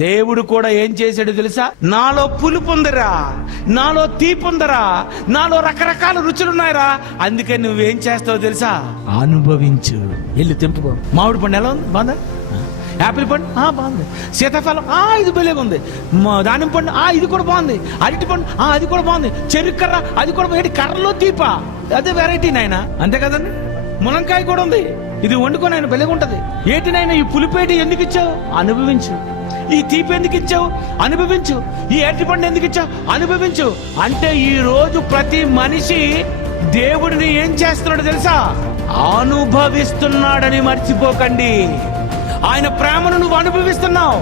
దేవుడు కూడా ఏం చేశాడు తెలుసా? నాలో పులుపు ఉందిరా, నాలో తీపి ఉందరా, నాలో రకరకాల రుచులున్నాయిరా, అందుకే నువ్వేం చేస్తావో తెలుసా? అనుభవించు. ఇల్లు తెంపుకో. మామిడి పండు ఎలా ఉంది? బాగుందా? యాపిల్ పండు బాగుంది. సీతాఫలం ఇది బెలేగా ఉంది. దానిమ్మ పండు ఇది కూడా బాగుంది. అరటి పండు అది కూడా బాగుంది. చెరుకు కర్ర అది కూడా ఏంటి, కర్రలో తీపా, అదే వెరైటీ నాయన, అంతే కదండి. ములంకాయ కూడా ఉంది, ఇది వండుకొని ఆయన బెలేగా ఉంటది. ఏంటి నాయన ఈ పులిపేటి ఎందుకు ఇచ్చావు? అనుభవించు. ఈ తీపి ఎందుకు ఇచ్చావు? అనుభవించు. ఈ అరటి పండు ఎందుకు ఇచ్చావు? అనుభవించు. అంటే ఈ రోజు ప్రతి మనిషి దేవుడిని ఏం చేస్తున్నాడు తెలుసా? అనుభవిస్తున్నాడని మర్చిపోకండి. ఆయన ప్రేమను నువ్వు అనుభవిస్తున్నావు.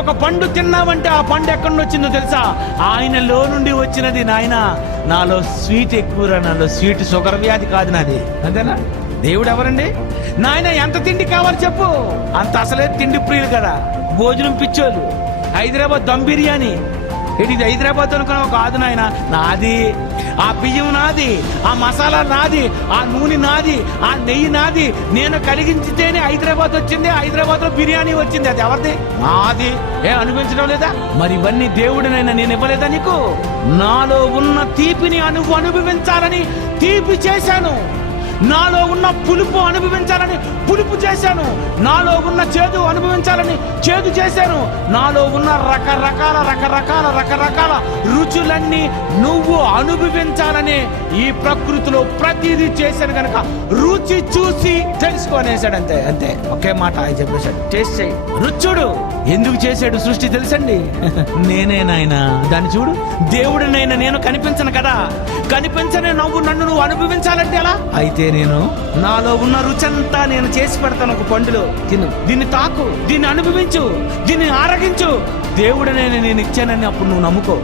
ఒక పండు తిన్నావంటే ఆ పండు ఎక్కడి నుంచి వచ్చిందో తెలుసా? ఆయనలో నుండి వచ్చినది. నాయన నాలో స్వీట్ ఎక్కువరా, నాలో స్వీట్, షుగర్ వ్యాధి కాదు నాది, అంతేనా? దేవుడు ఎవరండి? నాయన ఎంత తిండి కావాలి చెప్పు, అంత అసలే తిండి ప్రియులు కదా, భోజనం పిచ్చోళ్ళు. హైదరాబాద్ దమ్ బిర్యానీ ఇది హైదరాబాద్ అనుకున్నావు కాదు నాయన, నాది. ఆ బియ్యం నాది, ఆ మసాలా నాది, ఆ నూనె నాది, ఆ నెయ్యి నాది. నేను కలిగించితేనే హైదరాబాద్ వచ్చింది, హైదరాబాద్ లో బిర్యానీ వచ్చింది. అది ఎవరిది? నాది. అనిపించడం లేదా? మరి ఇవన్నీ దేవుడినైనా నేను ఇవ్వలేదా నీకు? నాలో ఉన్న తీపిని అనుభవించాలని తీపి చేశాను. నాలో ఉన్న పులుపు అనుభవించాలని పులుపు చేశాను. నాలో ఉన్న చేదు అనుభవించాలని చేదు చేశాను. నాలో ఉన్న రకరకాల రుచులన్నీ నువ్వు అనుభవించాలని ఈ ప్రకృతిలో ప్రతిదీ చేశాను కనుక రుచి చూసి తెలుసుకోనేసాడు. అంతే అంతే, ఒకే మాట ఆయన చెప్పేశాడు, టేస్ట్ చేయి, రుచుడు. ఎందుకు చేశాడు సృష్టి తెలుసండి? నేనే నాయన, దాన్ని చూడు. దేవుడినైనా నేను కనిపించను కదా, కనిపించనే నన్ను నువ్వు అనుభవించాలంటే ఎలా? అయితే నేను నాలో ఉన్న రుచంతా నేను చేసి పెడతాను. ఒక పండులో తిను, దీన్ని తాకు, దీన్ని అనుభవించు, దీన్ని ఆరగించు. దేవుడినైనా నేను ఇచ్చానని అప్పుడు నువ్వు నమ్ముకో.